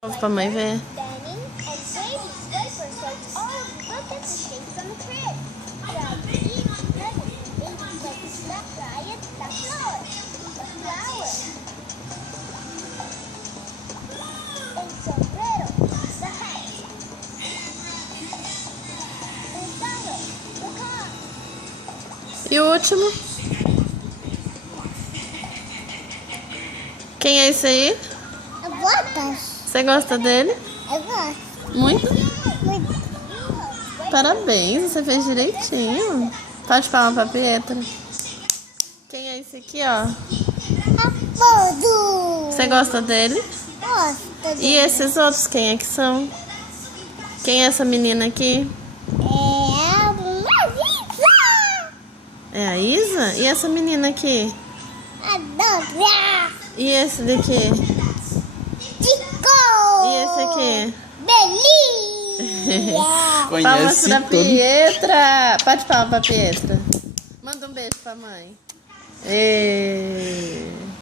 Pra mãe ver. E o último? Quem é esse aí? Eu gosto. Você gosta dele? Eu gosto. Muito? Muito. Parabéns, você fez direitinho. Pode palma pra Pietra. Quem é esse aqui, ó? Raposo. Você gosta dele? Gosto. E esses outros, quem é que são? Quem é essa menina aqui? É a Marisa. É a Isa? E essa menina aqui? A Dora. E esse daqui? Tico. E esse aqui? Delícia. Palmas pra todo. Pietra. Pode palma pra Pietra. Manda um beijo pra mãe. Ê.